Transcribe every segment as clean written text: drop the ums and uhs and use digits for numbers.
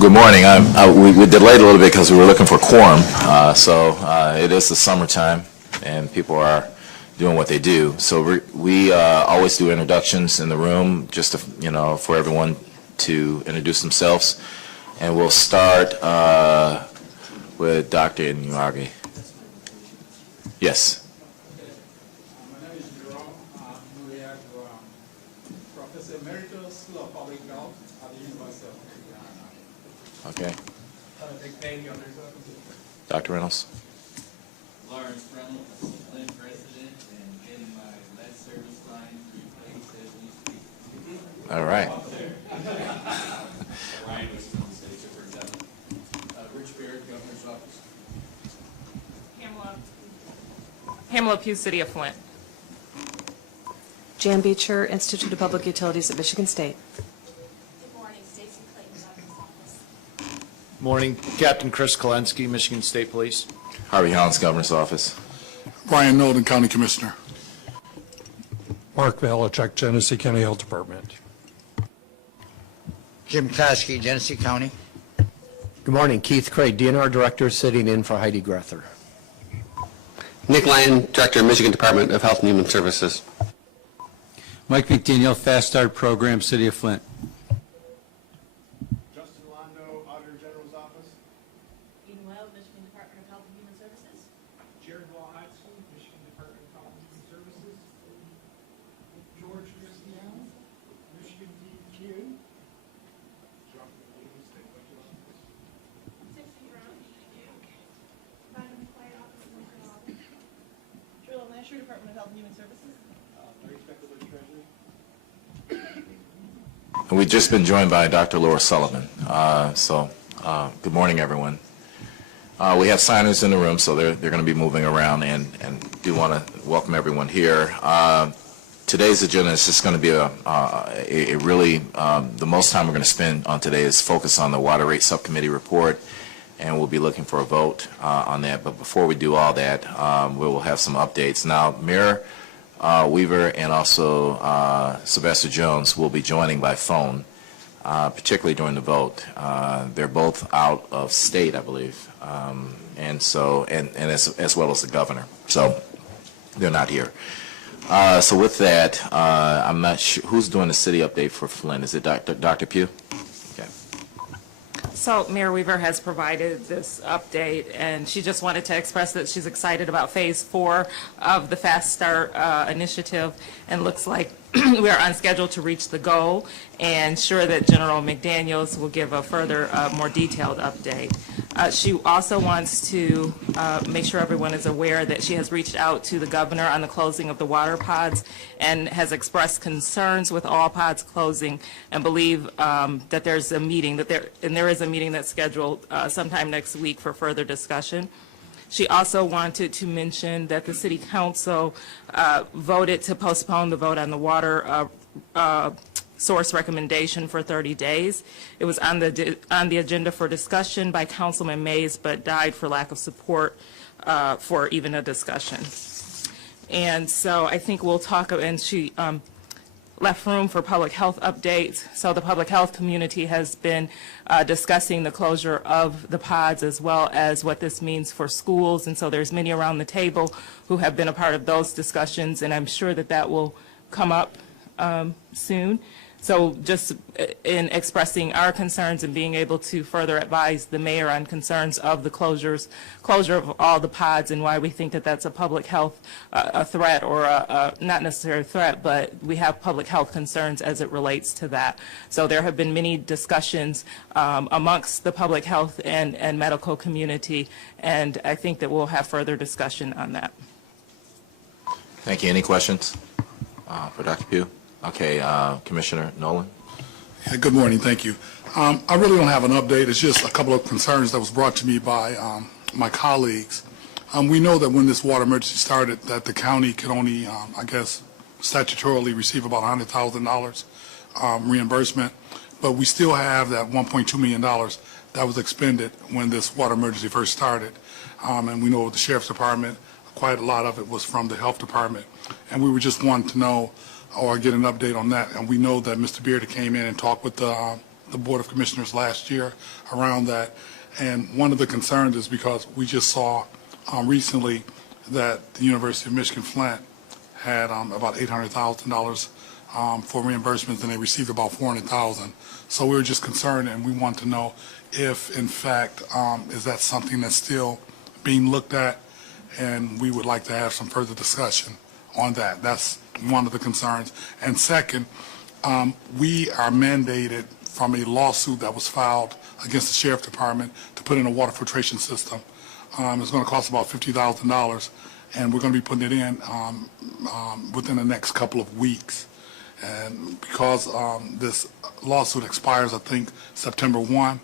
Good morning. We delayed a little bit because we were looking for quorum. It is the summertime, and people are doing what they do. So we always do introductions in the room, just to, for everyone to introduce themselves. And we'll start with Dr. Inyagi. Yes. My name is Jerome. We have Professor Emeritus School of Public Health at the University of Indiana. Okay. Dr. Reynolds. Lawrence Reynolds, Lynn president, and getting my lead service line replaced as we speak. All right. Ryan was from the state superintendent. Rich Baird, governor's office. Pamela Pugh, City of Flint. Jan Beecher, Institute of Public Utilities at Michigan State. Good morning, Stacy Clayton, Governor's Office. Morning, Captain Chris Kolensky, Michigan State Police. Harvey Hollins, Governor's Office. Brian Nolden, County Commissioner. Mark Valachek, Genesee County Health Department. Jim Koski, Genesee County. Good morning, Keith Craig, DNR Director, sitting in for Heidi Grether. Nick Lyon, Director, Michigan Department of Health and Human Services. Mike McDaniel, Fast Start Program, City of Flint. Justin Londo, Auditor General's Office. Eden Wild, Michigan Department of Health and Human Services. Jared Wall-Hodgson, Michigan Department of Health and Human Services. George Cristiano, Michigan DEQ. Tiffany Brown, Madam Quiet Office of Montreal Office. Drew Lasher, Department of Health and Human Services. Larry Speckler, Treasury. And we've just been joined by Dr. Laura Sullivan. Good morning, everyone. We have signers in the room, so they're going to be moving around, and do want to welcome everyone here. Today's agenda is just going to be a really, the most time we're going to spend on today is focus on the Water Rate Subcommittee report, and we'll be looking for a vote on that. But before we do all that, we will have some updates. Now, Mayor Weaver and also Sylvester Jones will be joining by phone, particularly during the vote. They're both out of state, I believe, and as well as the governor. So they're not here. So with that, I'm not sure who's doing the city update for Flint. Is it Dr. Pugh? Okay. So Mayor Weaver has provided this update, and she just wanted to express that she's excited about Phase 4 of the Fast Start initiative, and looks like we are on schedule to reach the goal, and sure that General McDaniels will give a further, more detailed update. She also wants to make sure everyone is aware that she has reached out to the governor on the closing of the water pods and has expressed concerns with all pods closing, and believe that there's a meeting, there is a meeting that's scheduled sometime next week for further discussion. She also wanted to mention that the City Council voted to postpone the vote on the water source recommendation for 30 days. It was on the agenda for discussion by Councilman Mays, but died for lack of support for even a discussion. And so I think we'll talk, and she left room for public health updates. So the public health community has been discussing the closure of the pods, as well as what this means for schools. And so there's many around the table who have been a part of those discussions, and I'm sure that that will come up soon. So just in expressing our concerns and being able to further advise the mayor on concerns of the closure of all the pods, and why we think that that's a public health a threat, or not necessarily a threat, but we have public health concerns as it relates to that. So there have been many discussions amongst the public health and medical community, and I think that we'll have further discussion on that. Thank you. Any questions for Dr. Pugh? Okay, Commissioner Nolan. Yeah, good morning. Thank you. I really don't have an update. It's just a couple of concerns that was brought to me by my colleagues. We know that when this water emergency started, that the county could only, I guess, statutorily receive about $100,000 reimbursement, but we still have that $1.2 million that was expended when this water emergency first started. And we know the Sheriff's Department, quite a lot of it was from the Health Department. And we were just wanting to know or get an update on that. And we know that Mr. Beard came in and talked with the the Board of Commissioners last year around that. And one of the concerns is because we just saw recently that the University of Michigan Flint had about $800,000 for reimbursements, and they received about $400,000. So we were just concerned, and we want to know if, in fact, is that something that's still being looked at, and we would like to have some further discussion on that. That's one of the concerns. And second, we are mandated from a lawsuit that was filed against the Sheriff Department to put in a water filtration system. It's going to cost about $50,000, and we're going to be putting it in within the next couple of weeks. And because this lawsuit expires, I think, September 1,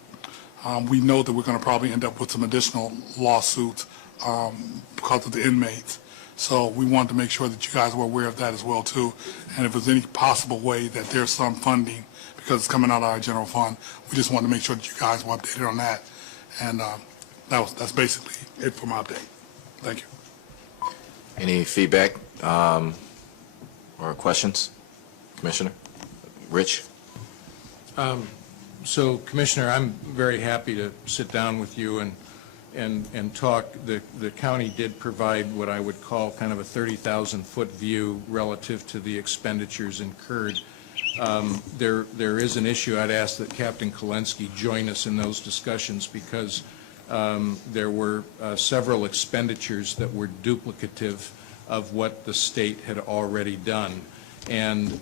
we know that we're going to probably end up with some additional lawsuits because of the inmates. So we wanted to make sure that you guys were aware of that as well, too. And if there's any possible way that there's some funding, because it's coming out of our general fund, we just wanted to make sure that you guys were updated on that. And that's basically it for my update. Thank you. Any feedback or questions? Commissioner? Rich? So, Commissioner, I'm very happy to sit down with you and talk. The county did provide what I would call kind of a 30,000-foot view relative to the expenditures incurred. There is an issue. I'd ask that Captain Kolensky join us in those discussions because there were several expenditures that were duplicative of what the state had already done. And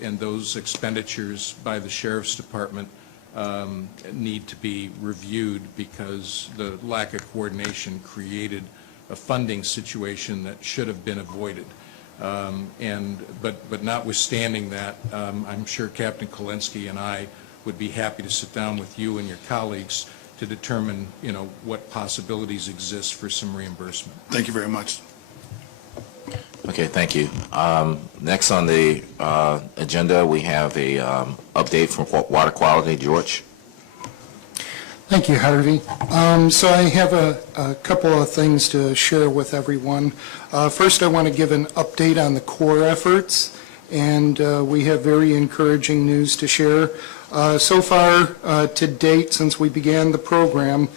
those expenditures by the Sheriff's Department need to be reviewed because the lack of coordination created a funding situation that should have been avoided. But notwithstanding that, I'm sure Captain Kolensky and I would be happy to sit down with you and your colleagues to determine, what possibilities exist for some reimbursement. Thank you very much. Okay, thank you. Next on the agenda, we have a update from water quality. George? Thank you, Harvey. So I have a couple of things to share with everyone. First, I want to give an update on the core efforts, and we have very encouraging news to share. So far, to date, since we began the program,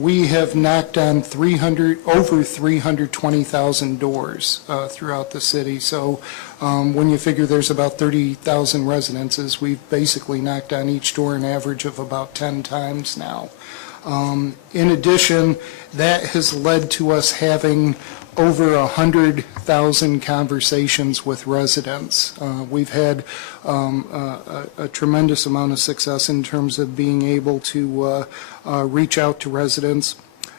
we have knocked on over 320,000 doors throughout the city. So when you figure there's about 30,000 residences, we've basically knocked on each door an average of about 10 times now. In addition, that has led to us having over 100,000 conversations with residents. We've had a tremendous amount of success in terms of being able to reach out to residents.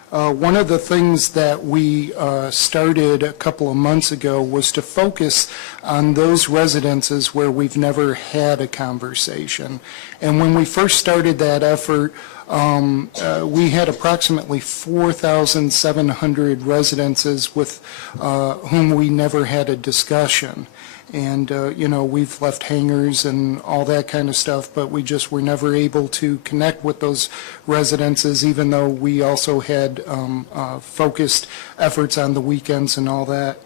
One of the things that we started a couple of months ago was to focus on those residences where we've never had a conversation. And when we first started that effort, we had approximately 4,700 residences with whom we never had a discussion. And, we've left hangars and all that kind of stuff, but we just were never able to connect with those residences, even though we also had focused efforts on the weekends and all that.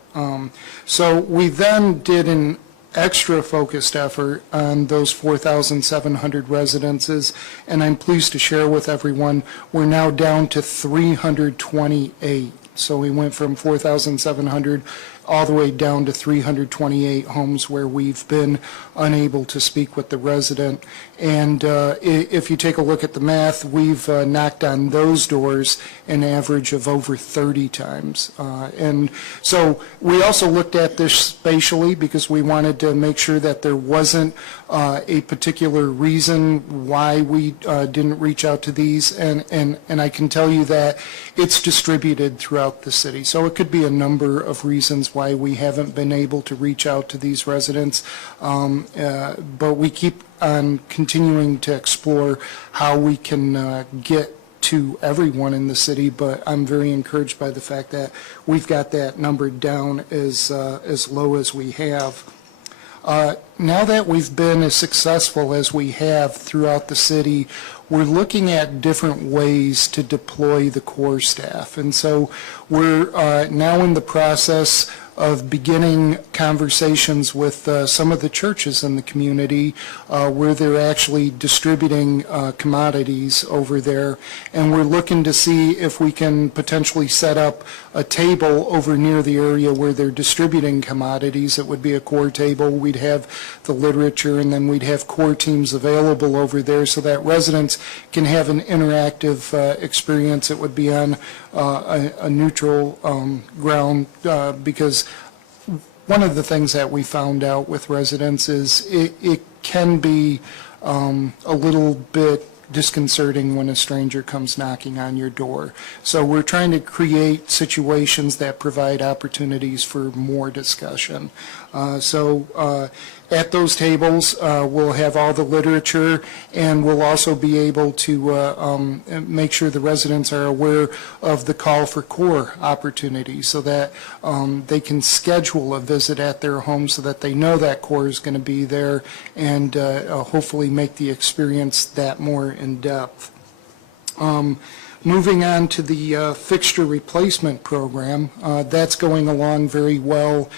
So we then did an extra focused effort on those 4,700 residences, and I'm pleased to share with everyone we're now down to 328. So we went from 4,700 all the way down to 328 homes where we've been unable to speak with the resident. And if you take a look at the math, we've knocked on those doors an average of over 30 times. And so we also looked at this spatially because we wanted to make sure that there wasn't a particular reason why we didn't reach out to these. And I can tell you that it's distributed throughout the city. So it could be a number of reasons why we haven't been able to reach out to these residents. But we keep on continuing to explore how we can get to everyone in the city, but I'm very encouraged by the fact that we've got that number down as low as we have. Now that we've been as successful as we have throughout the city, we're looking at different ways to deploy the core staff. And so we're now in the process of beginning conversations with some of the churches in the community where they're actually distributing commodities over there. And we're looking to see if we can potentially set up a table over near the area where they're distributing commodities. It would be a core table. We'd have the literature, and then we'd have core teams available over there so that residents can have an interactive experience. It would be on a neutral ground because one of the things that we found out with residents is it can be a little bit disconcerting when a stranger comes knocking on your door. So we're trying to create situations that provide opportunities for more discussion. At those tables, we'll have all the literature, and we'll also be able to make sure the residents are aware of the call for core opportunities so that they can schedule a visit at their home so that they know that core is going to be there and hopefully make the experience that more in depth. Moving on to the fixture replacement program, that's going along very well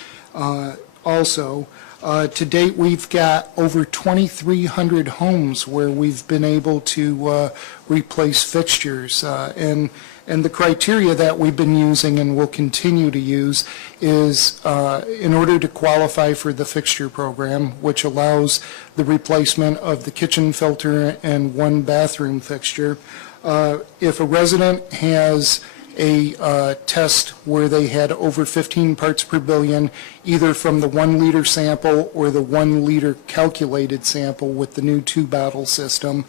also. To date, we've got over 2,300 homes where we've been able to replace fixtures. And the criteria that we've been using and will continue to use is in order to qualify for the fixture program, which allows the replacement of the kitchen filter and one bathroom fixture. If a resident has a test where they had over 15 parts per billion, either from the 1 liter sample or the 1 liter calculated sample with the new 2-bottle system,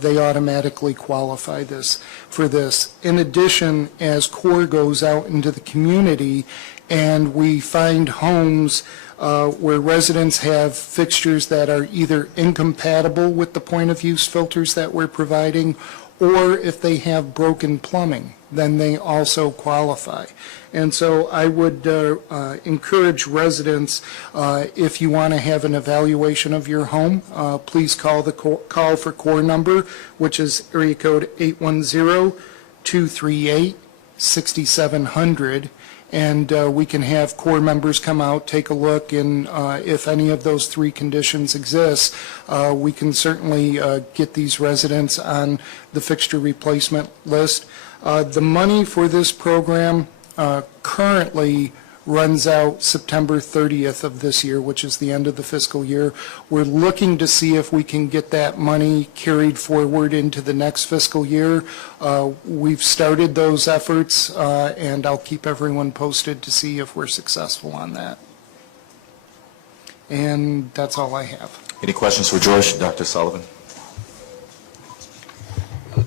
they automatically qualify for this. In addition, as CORE goes out into the community and we find homes where residents have fixtures that are either incompatible with the point of use filters that we're providing, or if they have broken plumbing, then they also qualify. And so I would encourage residents, if you want to have an evaluation of your home, please call the call for CORE number, which is area code 810-238-6700. And we can have CORE members come out, take a look, and if any of those 3 conditions exist, we can certainly get these residents on the fixture replacement list. The money for this program currently runs out September 30th of this year, which is the end of the fiscal year. We're looking to see if we can get that money carried forward into the next fiscal year. We've started those efforts, and I'll keep everyone posted to see if we're successful on that. And that's all I have. Any questions for George, Dr. Sullivan?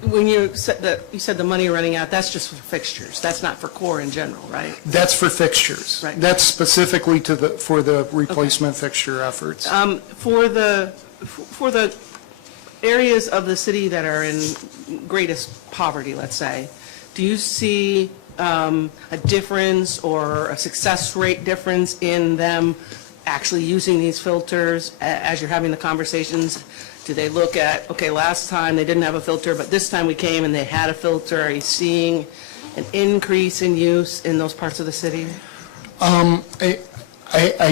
When you said the money running out, that's just for fixtures. That's not for CORE in general, right? That's for fixtures. Right. That's specifically for the replacement fixture efforts. For the areas of the city that are in greatest poverty, let's say, do you see a difference or a success rate difference in them actually using these filters as you're having the conversations? Do they look at, okay, last time they didn't have a filter, but this time we came and they had a filter? Are you seeing an increase in use in those parts of the city? I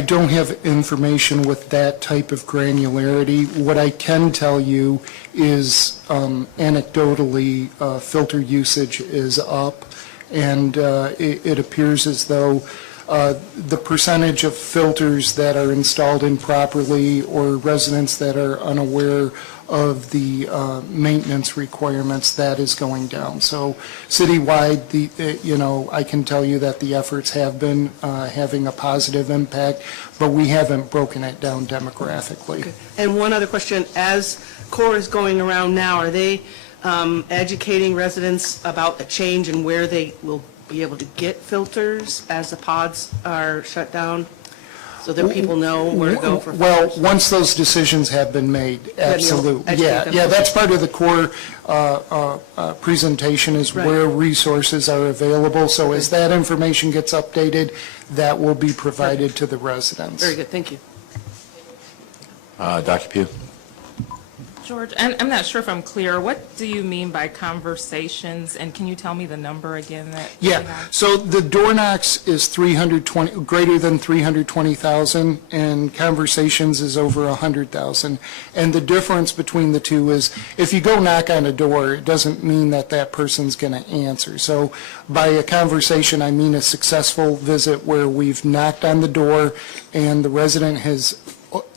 don't have information with that type of granularity. What I can tell you is anecdotally filter usage is up, and it appears as though the percentage of filters that are installed improperly or residents that are unaware of the maintenance requirements, that is going down. So citywide, I can tell you that the efforts have been having a positive impact, but we haven't broken it down demographically. Okay. And one other question, as CORE is going around now, are they educating residents about the change and where they will be able to get filters as the pods are shut down, so that people know where to go for filters? Well, once those decisions have been made, absolutely. Yeah, that's part of the CORE presentation is where resources are available. So as that information gets updated, that will be provided to the residents. Very good, thank you. Dr. Pugh? George, and I'm not sure if I'm clear. What do you mean by conversations, and can you tell me the number again that you Yeah, have? so the door knocks is 320, greater than 320,000, and conversations is over 100,000. And the difference between the two is, if you go knock on a door, it doesn't mean that that person's going to answer. So by a conversation, I mean a successful visit where we've knocked on the door and the resident has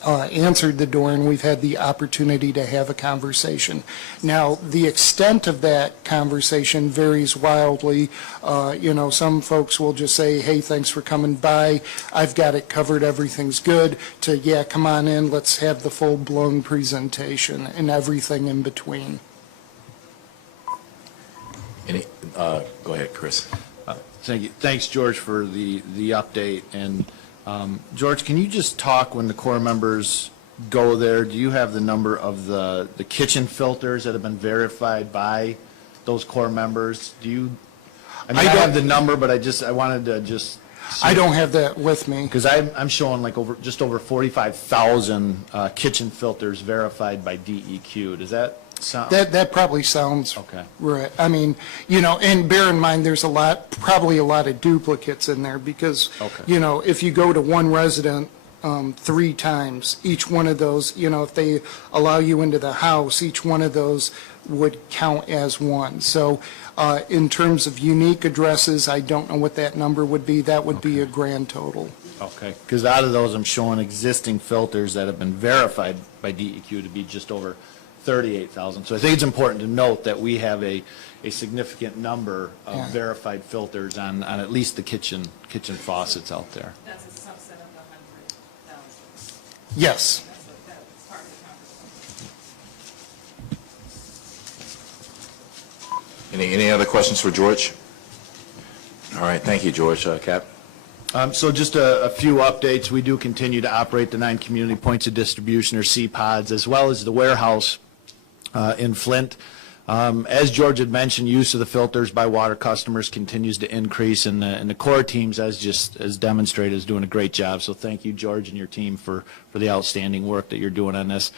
answered the door and we've had the opportunity to have a conversation. Now, the extent of that conversation varies wildly. Some folks will just say, hey, thanks for coming by. I've got it covered. Everything's good. To, yeah, come on in. Let's have the full-blown presentation and everything in between. Go ahead, Chris. Thank you. Thanks, George, for the update. And George, can you just talk when the Corps members go there? Do you have the number of the kitchen filters that have been verified by those Corps members? Do you? I have the number, but I wanted to just. I don't have that with me. Because I'm showing like just over 45,000 kitchen filters verified by DEQ. Does that sound? That probably sounds okay. Right. I mean, and bear in mind, there's probably a lot of duplicates in there because, if you go to one resident 3 times, each one of those, if they allow you into the house, each one of those would count as one. So in terms of unique addresses, I don't know what that number would be. That would be a grand total. Okay. Because out of those, I'm showing existing filters that have been verified by DEQ to be just over 38,000. So I think it's important to note that we have a significant number of verified filters on at least the kitchen faucets out there. That's a subset of the 100,000. Yes. That's part of the conversation. Any other questions for George? All right, thank you, George. Cap? So just a few updates. We do continue to operate the 9 community points of distribution, or CPODs, as well as the warehouse in Flint. As George had mentioned, use of the filters by water customers continues to increase, and the core teams, as demonstrated, is doing a great job. So thank you, George, and your team for the outstanding work that you're doing on this.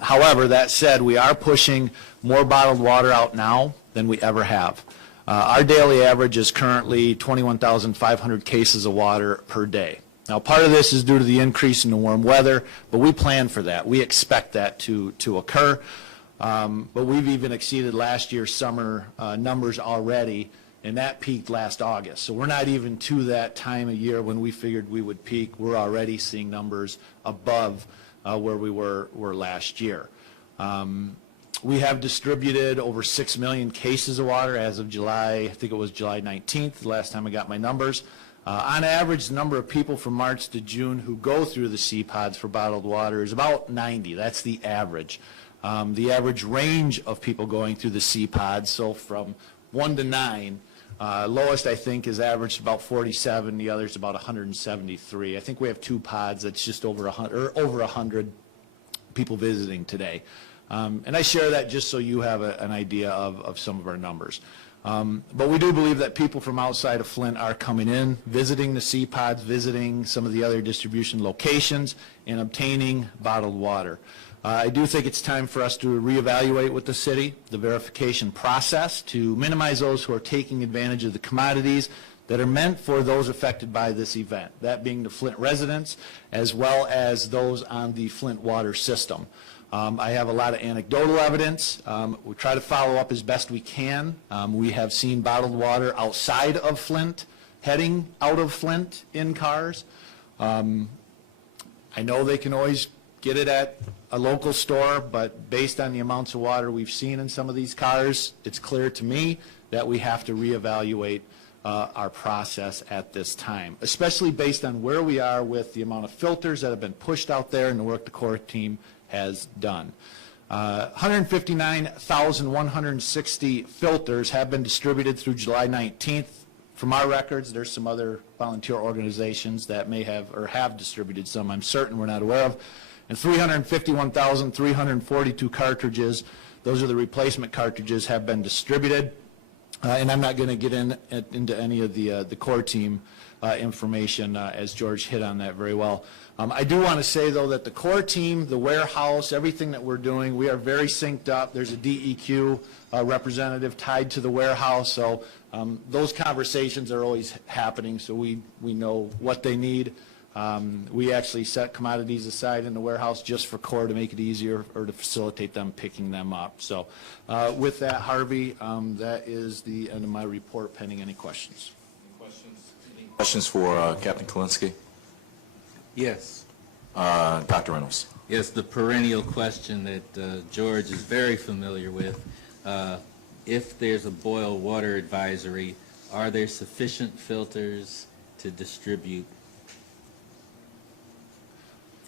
However, that said, we are pushing more bottled water out now than we ever have. Our daily average is currently 21,500 cases of water per day. Now, part of this is due to the increase in the warm weather, but we plan for that. We expect that to occur. But we've even exceeded last year's summer numbers already, and that peaked last August. So we're not even to that time of year when we figured we would peak. We're already seeing numbers above where we were last year. We have distributed over 6 million cases of water as of July, I think it was July 19th, the last time I got my numbers. On average, the number of people from March to June who go through the CPODs for bottled water is about 90. That's the average. The average range of people going through the CPODs, so from 1 to 9, lowest I think is averaged about 47, the others about 173. I think we have 2 pods that's just over 100 people visiting today. And I share that just so you have an idea of some of our numbers. But we do believe that people from outside of Flint are coming in, visiting the CPODs, visiting some of the other distribution locations, and obtaining bottled water. I do think it's time for us to reevaluate with the city the verification process to minimize those who are taking advantage of the commodities that are meant for those affected by this event, that being the Flint residents as well as those on the Flint water system. I have a lot of anecdotal evidence. We try to follow up as best we can. We have seen bottled water outside of Flint, heading out of Flint in cars. I know they can always get it at a local store, but based on the amounts of water we've seen in some of these cars, it's clear to me that we have to reevaluate our process at this time, especially based on where we are with the amount of filters that have been pushed out there and the work the core team has done. 159,160 filters have been distributed through July 19th. From our records, there's some other volunteer organizations that may have or have distributed some, I'm certain we're not aware of. And 351,342 cartridges, those are the replacement cartridges, have been distributed. And I'm not going to get into any of the core team information, as George hit on that very well. I do want to say, though, that the core team, the warehouse, everything that we're doing, we are very synced up. There's a DEQ representative tied to the warehouse, so those conversations are always happening, so we know what they need. We actually set commodities aside in the warehouse just for core to make it easier or to facilitate them picking them up. So with that, Harvey, that is the end of my report, pending any questions. Any questions for Captain Kalinsky? Yes. Dr. Reynolds. Yes, the perennial question that George is very familiar with. If there's a boil water advisory, are there sufficient filters to distribute?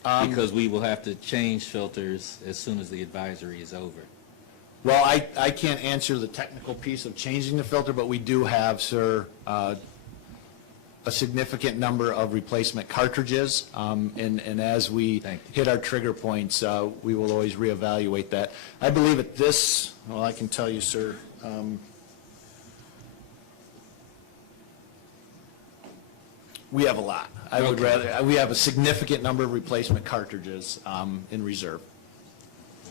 Because we will have to change filters as soon as the advisory is over. Well, I can't answer the technical piece of changing the filter, but we do have, sir, a significant number of replacement cartridges, and as we hit our trigger points, we will always reevaluate that. I believe at this, well, I can tell you, sir, we have a lot. I would rather, we have a significant number of replacement cartridges in reserve.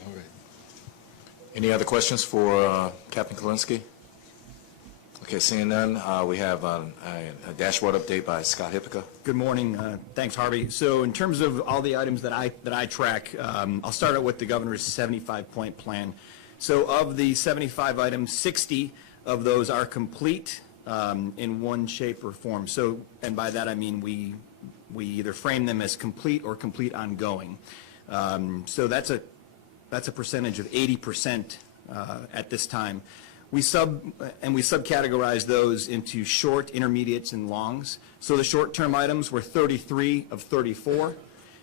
All right. Any other questions for Captain Kalinsky? Okay, seeing none, we have a dashboard update by Scott Hippica. Good morning. Thanks, Harvey. So in terms of all the items that I track, I'll start out with the governor's 75-point plan. So of the 75 items, 60 of those are complete in one shape or form. So, and by that I mean we either frame them as complete or complete ongoing. So that's a percentage of 80% at this time. We subcategorize those into short, intermediates, and longs. So the short-term items were 33 of 34.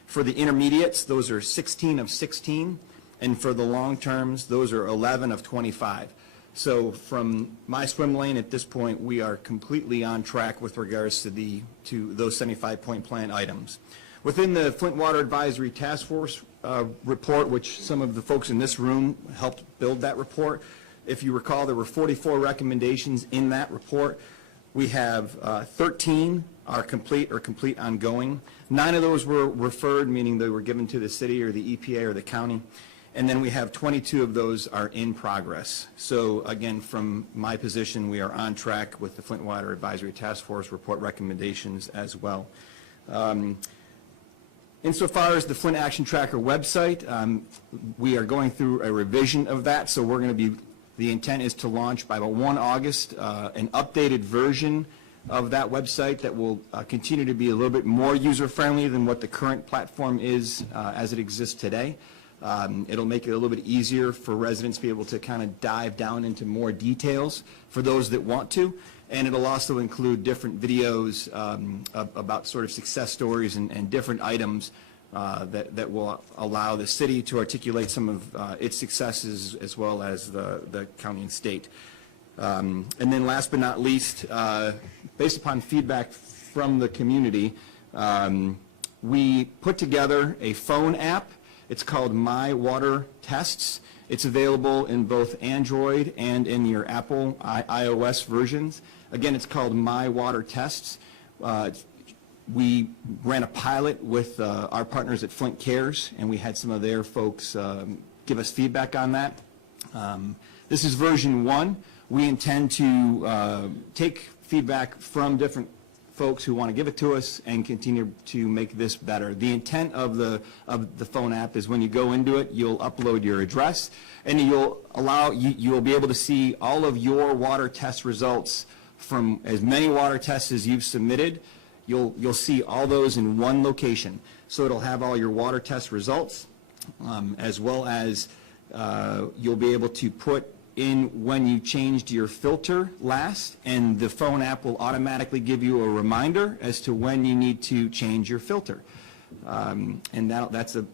For the intermediates, those are 16 of 16. And for the long terms, those are 11 of 25. So from my swim lane at this point, we are completely on track with regards to those 75-point plan items. Within the Flint Water Advisory Task Force report, which some of the folks in this room helped build that report, if you recall, there were 44 recommendations in that report. We have 13 are complete or complete ongoing. 9 of those were referred, meaning they were given to the city or the EPA or the county. And then we have 22 of those are in progress. So again, from my position, we are on track with the Flint Water Advisory Task Force report recommendations as well. Insofar as the Flint Action Tracker website, we are going through a revision of that, so we're going to be, the intent is to launch by about 1 August an updated version of that website that will continue to be a little bit more user-friendly than what the current platform is as it exists today. It'll make it a little bit easier for residents to be able to kind of dive down into more details for those that want to. And it'll also include different videos about sort of success stories and different items that will allow the city to articulate some of its successes as well as the county and state. And then last but not least, based upon feedback from the community, we put together a phone app. It's called My Water Tests. It's available in both Android and in your Apple iOS versions. Again, it's called My Water Tests. We ran a pilot with our partners at Flint Cares, and we had some of their folks give us feedback on that. This is version 1. We intend to take feedback from different folks who want to give it to us and continue to make this better. The intent of the phone app is when you go into it, you'll upload your address, and you'll be able to see all of your water test results from as many water tests as you've submitted. You'll see all those in one location. So it'll have all your water test results, as well as you'll be able to put in when you changed your filter last, and the phone app will automatically give you a reminder as to when you need to change your filter. And that's a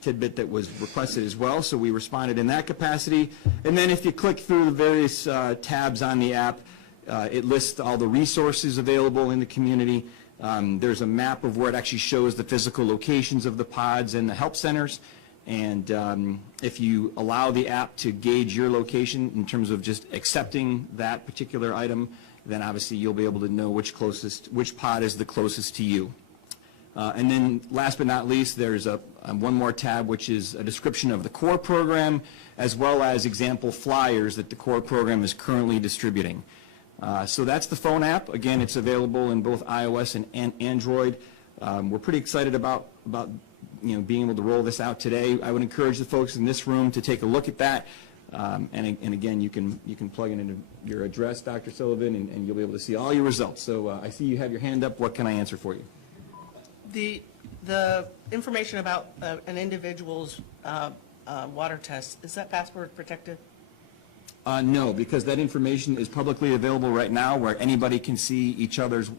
tidbit that was requested as well, so we responded in that capacity. And then if you click through the various tabs on the app, it lists all the resources available in the community. There's a map of where it actually shows the physical locations of the pods and the help centers. And if you allow the app to gauge your location in terms of just accepting that particular item, then obviously you'll be able to know which pod is the closest to you. And then last but not least, there's one more tab, which is a description of the core program, as well as example flyers that the core program is currently distributing. So that's the phone app. Again, it's available in both iOS and Android. We're pretty excited about being able to roll this out today. I would encourage the folks in this room to take a look at that. And again, you can plug in into your address, Dr. Sullivan, and you'll be able to see all your results. So I see you have your hand up. What can I answer for you? The information about an individual's water test, is that password protected? No, because that information is publicly available right now, where anybody can see each other's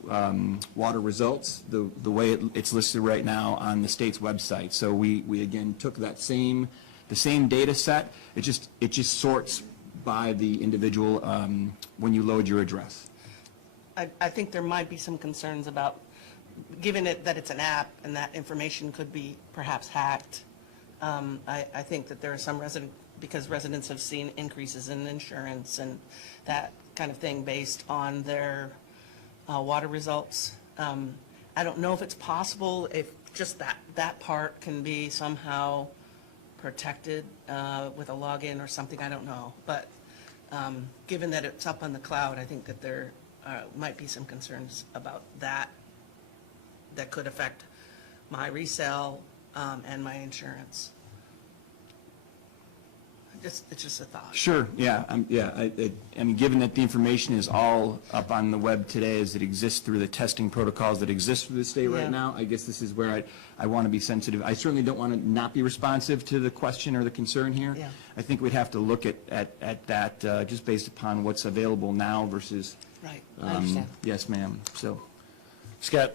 water results, the way it's listed right now on the state's website. So we again took the same data set. It just sorts by the individual when you load your address. I think there might be some concerns about, given that it's an app and that information could be perhaps hacked. I think that there are some because residents have seen increases in insurance and that kind of thing based on their water results. I don't know if it's possible, if just that part can be somehow protected with a login or something, I don't know. But given that it's up on the cloud, I think that there might be some concerns about that could affect my resale and my insurance. It's just a thought. Sure, yeah. I mean, given that the information is all up on the web today as it exists through the testing protocols that exist for the state right now, I guess this is where I want to be sensitive. I certainly don't want to not be responsive to the question or the concern here. Yeah. I think we'd have to look at that just based upon what's available now versus. Right, I understand. Yes, ma'am. So, Scott,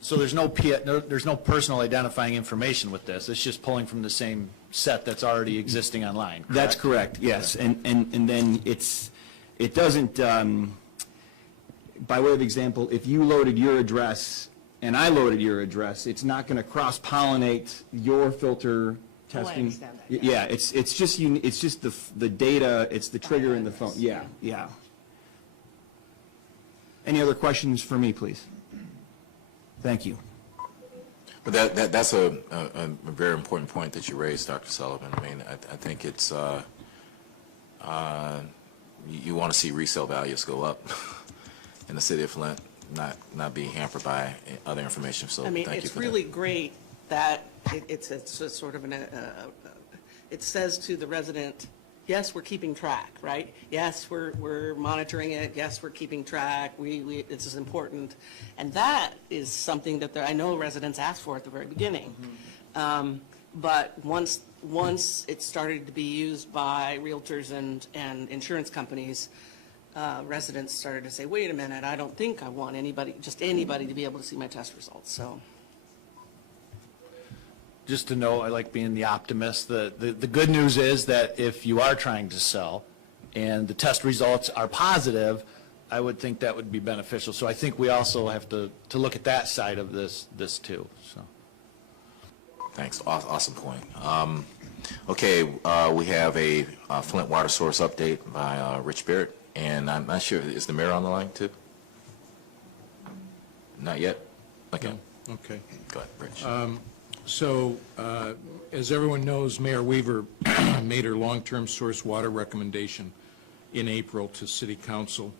so there's no personal identifying information with this. It's just pulling from the same set that's already existing online. Correct? That's correct. Yes, and then it doesn't. By way of example, if you loaded your address and I loaded your address, it's not going to cross-pollinate your filter testing. I understand that. Yeah, it's just the data. It's the trigger in the phone. Yeah. Any other questions for me, please? Thank you. But that's a very important point that you raised, Dr. Sullivan. I mean, I think it's you want to see resale values go up in the city of Flint, not be hampered by other information. So I mean, thank you it's for really great that it's a sort of it says to the resident, yes, we're keeping track, right? Yes, we're monitoring it. Yes, we're keeping track. This is important, and that is something that I know residents asked for at the very beginning. Mm-hmm. But once it started to be used by realtors and insurance companies, residents started to say, "Wait a minute, I don't think I want anybody to be able to see my test results." So. Just to know, I like being the optimist. The good news is that if you are trying to sell and the test results are positive, I would think that would be beneficial. So I think we also have to look at that side of this too. So. Thanks. Awesome point. Okay, we have a Flint water source update by Rich Barrett, and I'm not sure, is the mayor on the line too? Not yet? Okay. No. Okay. Go ahead, Rich. So, as everyone knows, Mayor Weaver made her long-term source water recommendation in April to City Council.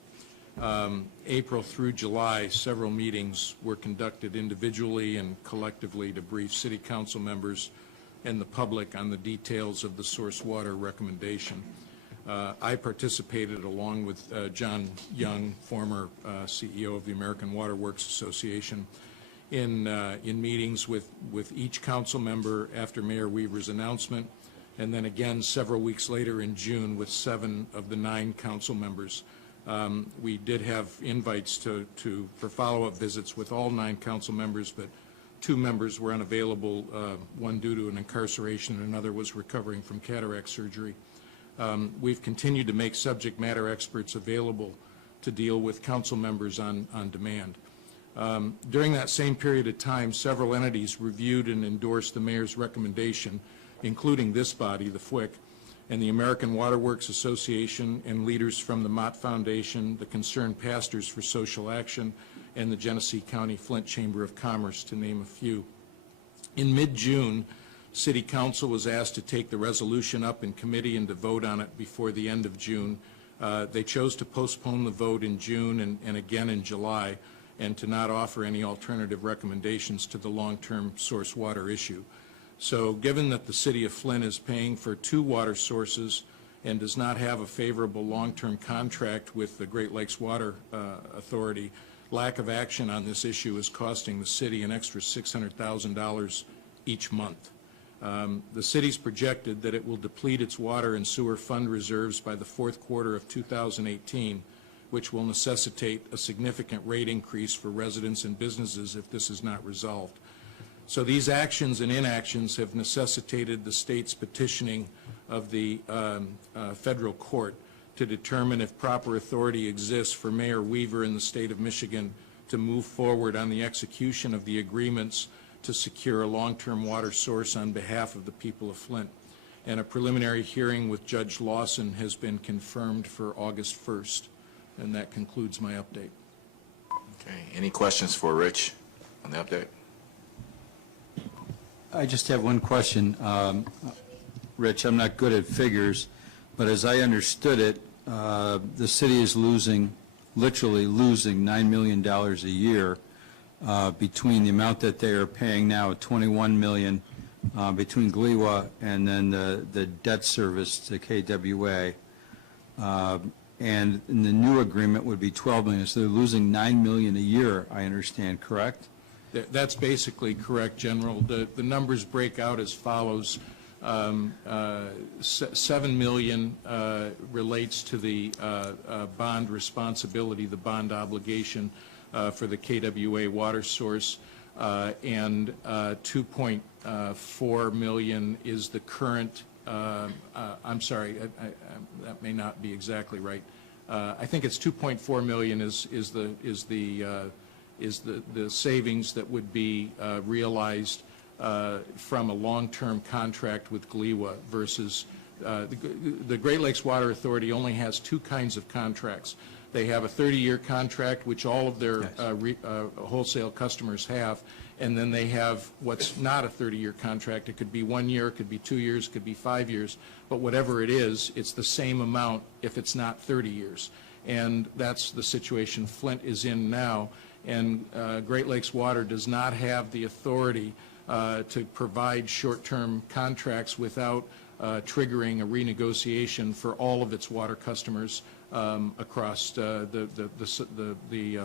April through July, several meetings were conducted individually and collectively to brief City Council members and the public on the details of the source water recommendation. I participated along with John Young, former CEO of the American Water Works Association, in meetings with each council member after Mayor Weaver's announcement, and then again several weeks later in June with 7 of the 9 council members. We did have invites for follow-up visits with all 9 council members, but 2 members were unavailable, one due to an incarceration and another was recovering from cataract surgery. We've continued to make subject matter experts available to deal with council members on demand. During that same period of time, several entities reviewed and endorsed the mayor's recommendation, including this body, the FWICC, and the American Water Works Association, and leaders from the Mott Foundation, the Concerned Pastors for Social Action, and the Genesee County Flint Chamber of Commerce, to name a few. In mid-June, City Council was asked to take the resolution up in committee and to vote on it before the end of June. They chose to postpone the vote in June and again in July, and to not offer any alternative recommendations to the long-term source water issue. So given that the City of Flint is paying for 2 water sources and does not have a favorable long-term contract with the Great Lakes Water Authority, lack of action on this issue is costing the city an extra $600,000 each month. The city's projected that it will deplete its water and sewer fund reserves by the 4th quarter of 2018, which will necessitate a significant rate increase for residents and businesses if this is not resolved. So these actions and inactions have necessitated the state's petitioning of the federal court to determine if proper authority exists for Mayor Weaver in the state of Michigan to move forward on the execution of the agreements to secure a long-term water source on behalf of the people of Flint. And a preliminary hearing with Judge Lawson has been confirmed for August 1st. And that concludes my update. Okay. Any questions for Rich on the update? I just have one question. Rich, I'm not good at figures, but as I understood it, the city is literally losing $9 million a year between the amount that they are paying now at $21 million between GLEWA and then the debt service to KWA. And in the new agreement would be $12 million. So they're losing $9 million a year, I understand, correct? That's basically correct, General. The numbers break out as follows. $7 million relates to the bond responsibility, the bond obligation for the KWA water source, and $2.4 million is the current. I'm sorry, that may not be exactly right. I think it's $2.4 million is the savings that would be realized from a long-term contract with GLEWA versus the Great Lakes Water Authority only has 2 kinds of contracts. They have a 30-year contract, which all of their wholesale customers have, and then they have what's not a 30-year contract. It could be 1 year, it could be 2 years, it could be 5 years, but whatever it is, it's the same amount if it's not 30 years. And that's the situation Flint is in now, and Great Lakes Water does not have the authority to provide short-term contracts without triggering a renegotiation for all of its water customers across the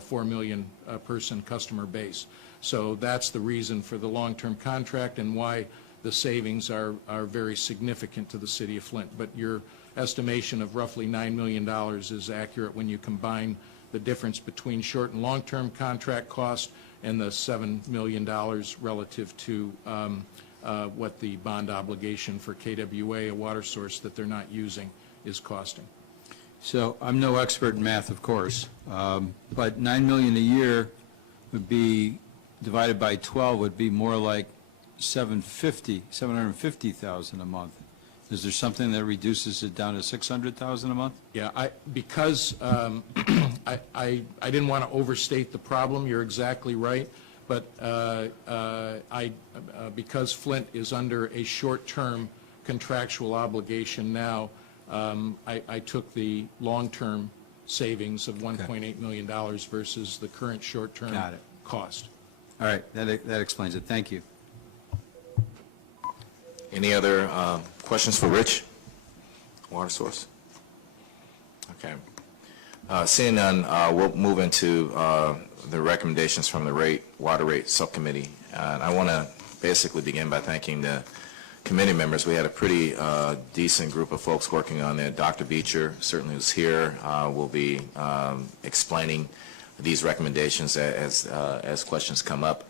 4 million person customer base. So that's the reason for the long-term contract and why the savings are very significant to the city of Flint. But your estimation of roughly $9 million is accurate when you combine the difference between short and long-term contract cost and the $7 million relative to what the bond obligation for KWA, a water source that they're not using, is costing. So I'm no expert in math, of course, but $9 million a year would be divided by 12 would be more like $750,000 a month. Is there something that reduces it down to $600,000 a month? Yeah, because I didn't want to overstate the problem. You're exactly right, but because Flint is under a short-term contractual obligation now, I took the long-term savings of $1.8 million versus the current short-term cost. All right, that explains it. Thank you. Any other questions for Rich? Water source? Okay. Seeing none, we'll move into the recommendations from the Water Rate Subcommittee. And I want to basically begin by thanking the committee members. We had a pretty decent group of folks working on it. Dr. Beecher certainly was here. Will be explaining these recommendations as questions come up.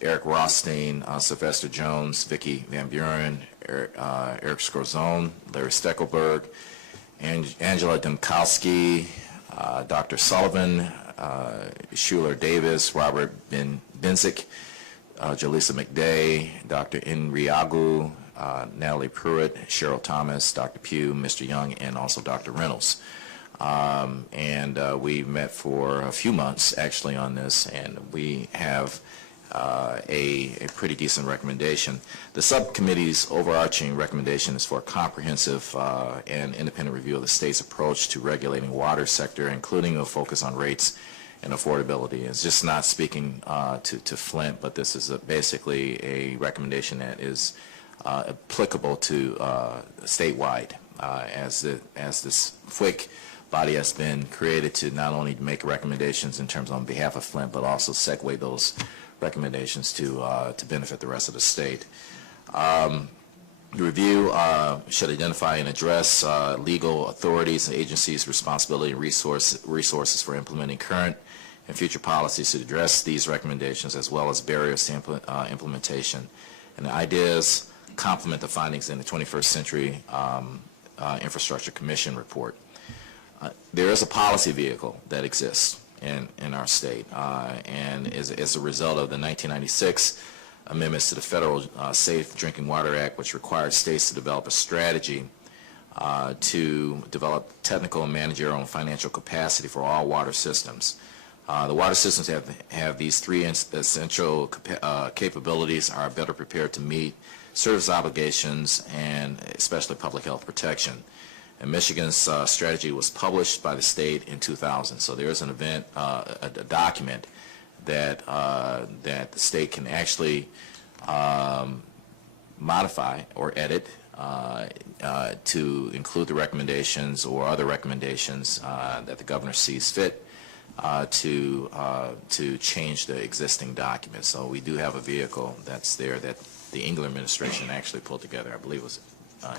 Eric Rothstein, Sylvester Jones, Vicki Van Buren, Eric Scorzone, Larry Steckelberg, Angela Demkowski, Dr. Sullivan, Schuler Davis, Robert Benzik, Jaleesa McDay, Dr. Inriagu, Natalie Pruitt, Cheryl Thomas, Dr. Pugh, Mr. Young, and also Dr. Reynolds. We met for a few months actually on this, and we have a pretty decent recommendation. The subcommittee's overarching recommendation is for a comprehensive and independent review of the state's approach to regulating water sector, including a focus on rates and affordability. It's just not speaking to Flint, but this is basically a recommendation that is applicable to statewide, as this FWICC body has been created to not only make recommendations in terms on behalf of Flint, but also segue those recommendations to benefit the rest of the state. The review should identify and address legal authorities and agencies' responsibility and resources for implementing current and future policies to address these recommendations, as well as barriers to implementation. And the ideas complement the findings in the 21st Century Infrastructure Commission report. There is a policy vehicle that exists in our state, and as a result of the 1996 amendments to the Federal Safe Drinking Water Act, which required states to develop a strategy to develop technical and managerial and financial capacity for all water systems. The water systems have these three essential capabilities, are better prepared to meet service obligations and especially public health protection. And Michigan's strategy was published by the state in 2000. So there is an event, a document that that the state can actually modify or edit to include the recommendations or other recommendations that the governor sees fit to change the existing document. So we do have a vehicle that's there that the England administration actually pulled together. I believe it was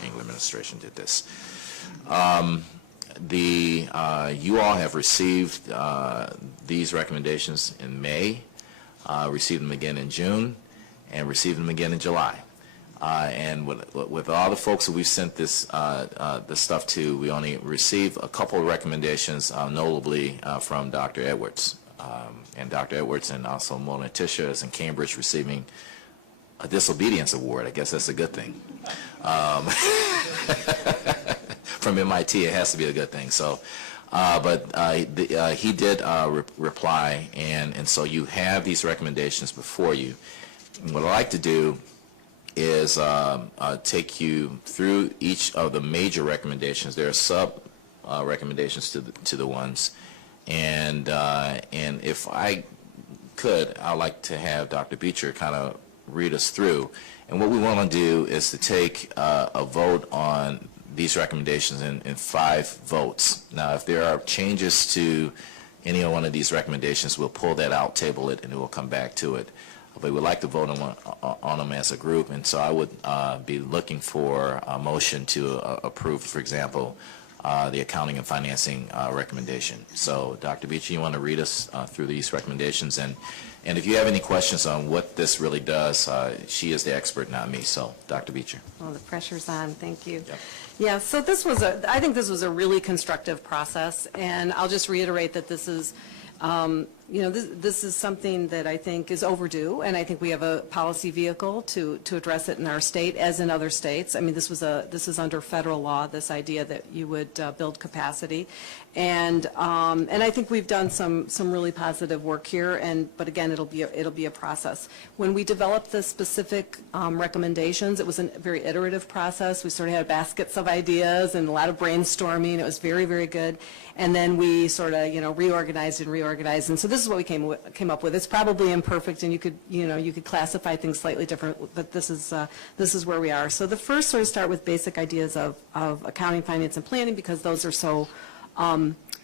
England administration did this. You all have received these recommendations in May, received them again in June, and received them again in July. And with all the folks that we've sent this stuff to, we only received a couple of recommendations, notably from Dr. Edwards. And Dr. Edwards and also Mona Tisha is in Cambridge receiving a disobedience award. I guess that's a good thing. From MIT, it has to be a good thing. So, he did reply, and so you have these recommendations before you. And what I'd like to do is take you through each of the major recommendations. There are sub recommendations to the ones, and if I could, I'd like to have Dr. Beecher kind of read us through. And what we want to do is to take a vote on these recommendations in 5 votes. Now, if there are changes to any one of these recommendations, we'll pull that out, table it, and we'll come back to it. But we'd like to vote on them as a group, and so I would be looking for a motion to approve, for example, the accounting and financing recommendation. So, Dr. Beecher, you want to read us through these recommendations, and if you have any questions on what this really does, she is the expert, not me. So, Dr. Beecher. Well, the pressure's on. Thank you. Yep. Yeah, so I think this was a really constructive process, and I'll just reiterate that this is, this is something that I think is overdue, and I think we have a policy vehicle to address it in our state as in other states. I mean, this is under federal law, this idea that you would build capacity, and I think we've done some really positive work here. But again, it'll be a process. When we developed the specific recommendations, it was a very iterative process. We sort of had baskets of ideas and a lot of brainstorming. It was very, very good. And then we sort of reorganized. And so this is what we came up with. It's probably imperfect, and you could classify things slightly different, but this is where we are. So the first sort of start with basic ideas of accounting, finance, and planning, because those are so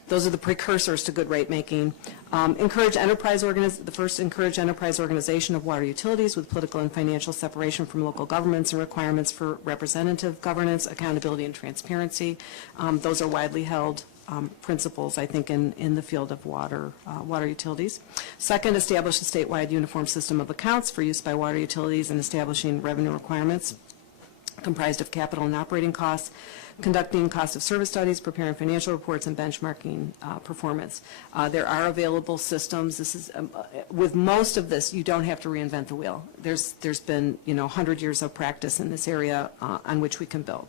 those are the precursors to good rate making. Encourage enterprise organization of water utilities with political and financial separation from local governments and requirements for representative governance, accountability, and transparency. Those are widely held principles, I think, in the field of water utilities. Second, establish a statewide uniform system of accounts for use by water utilities and establishing revenue requirements. comprised of capital and operating costs, conducting cost of service studies, preparing financial reports, and benchmarking performance. There are available systems. This is with most of this, you don't have to reinvent the wheel. There's been 100 years of practice in this area on which we can build.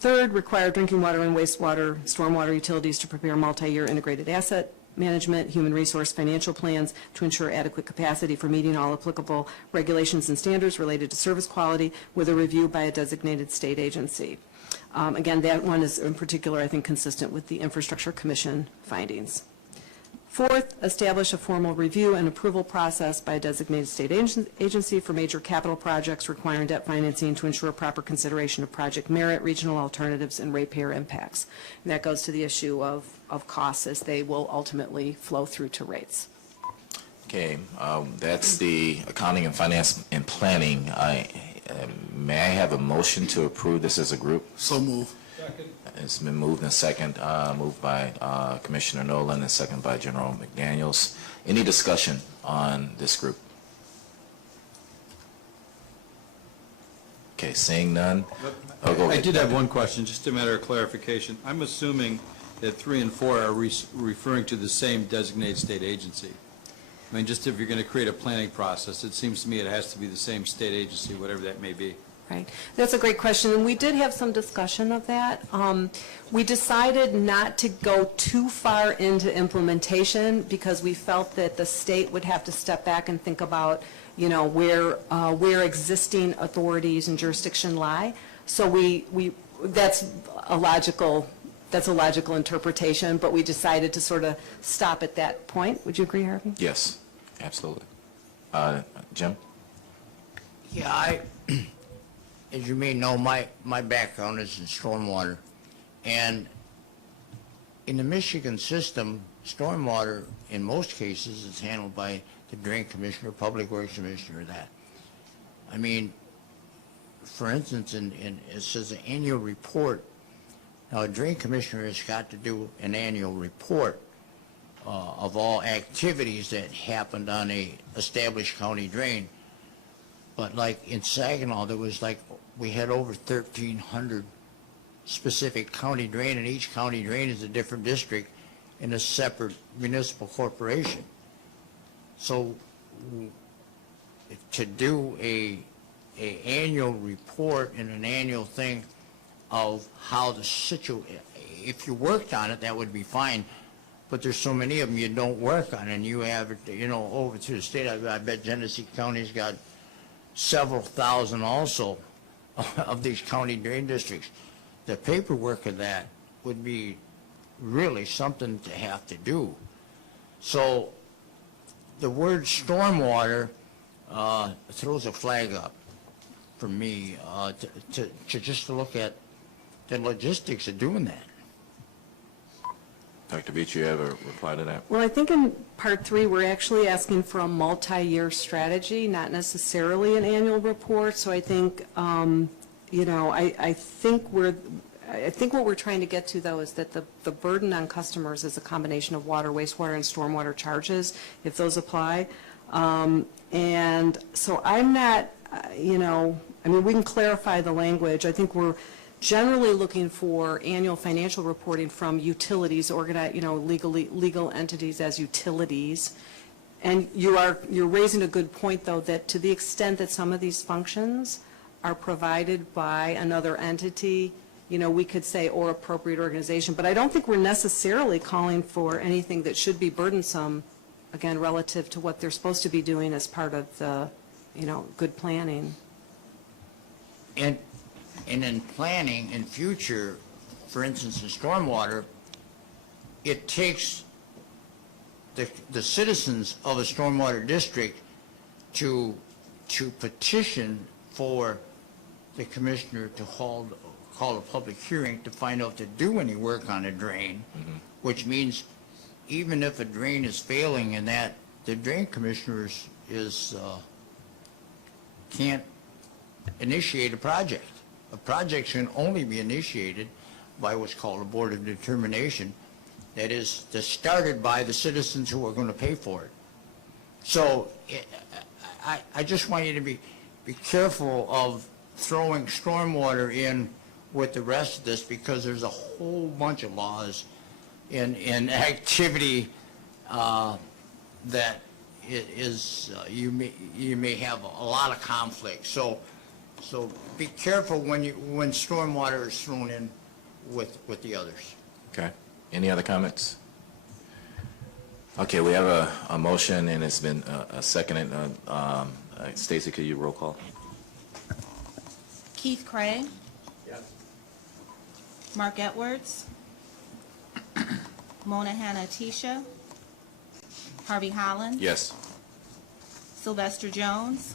Third, require drinking water and wastewater, stormwater utilities to prepare multi-year integrated asset management, human resource financial plans to ensure adequate capacity for meeting all applicable regulations and standards related to service quality with a review by a designated state agency. Again, that one is in particular, I think, consistent with the Infrastructure Commission findings. Fourth, establish a formal review and approval process by a designated state agency for major capital projects requiring debt financing to ensure proper consideration of project merit, regional alternatives, and ratepayer impacts. And that goes to the issue of costs as they will ultimately flow through to rates. Okay, that's the accounting and finance and planning. May I have a motion to approve this as a group? So move. It's been moved and second, moved by Commissioner Nolan and second by General McDaniels. Any discussion on this group? Okay, seeing none. Oh, go I ahead. did have one question, just a matter of clarification. I'm assuming that 3 and 4 are referring to the same designated state agency. I mean, just if you're going to create a planning process, it seems to me it has to be the same state agency, whatever that may be. Right. That's a great question, and we did have some discussion of that. We decided not to go too far into implementation because we felt that the state would have to step back and think about, where existing authorities and jurisdiction lie. So that's a logical interpretation, but we decided to sort of stop at that point. Would you agree, Harvey? Yes, absolutely. Jim? Yeah, as you may know, my background is in stormwater. And in the Michigan system, stormwater, in most cases, is handled by the Drain Commissioner, Public Works Commissioner, that. I mean, for instance, it says an annual report. Now, a Drain Commissioner has got to do an annual report of all activities that happened on a established county drain. But like in Saginaw, we had over 1,300 specific county drain, and each county drain is a different district in a separate municipal corporation. So to do a annual report and an annual thing of how the situation, if you worked on it, that would be fine. But there's so many of them you don't work on, and you have it, over to the state. I bet Genesee County's got several thousand also of these county drain districts. The paperwork of that would be really something to have to do. So the word stormwater throws a flag up for me to just look at the logistics of doing that. Dr. Beach, you have a reply to that? Well, I think in part 3, we're actually asking for a multi-year strategy, not necessarily an annual report. So I think, I think what we're trying to get to, though, is that the burden on customers is a combination of water, wastewater, and stormwater charges, if those apply. And so I'm not, we can clarify the language. I think we're generally looking for annual financial reporting from utilities, organized, legal entities as utilities. And you're raising a good point, though, that to the extent that some of these functions are provided by another entity, we could say, or appropriate organization. But I don't think we're necessarily calling for anything that should be burdensome, again, relative to what they're supposed to be doing as part of the, good planning. And in planning in future, for instance, in stormwater, it takes the citizens of a stormwater district to petition for the commissioner to call a public hearing to find out to do any work on a drain, which means even if a drain is failing and that, the drain commissioner can't initiate a project. A project can only be initiated by what's called a board of determination, that is started by the citizens who are going to pay for it. So I just want you to be careful of throwing stormwater in with the rest of this, because there's a whole bunch of laws in activity that you may have a lot of conflict. So be careful when stormwater is thrown in with the others. Okay. Any other comments? Okay, we have a motion, and it's been seconded. Stacy, could you roll call? Keith Craig. Yes. Mark Edwards. Mona Hanna Tisha. Harvey Holland. Yes. Sylvester Jones.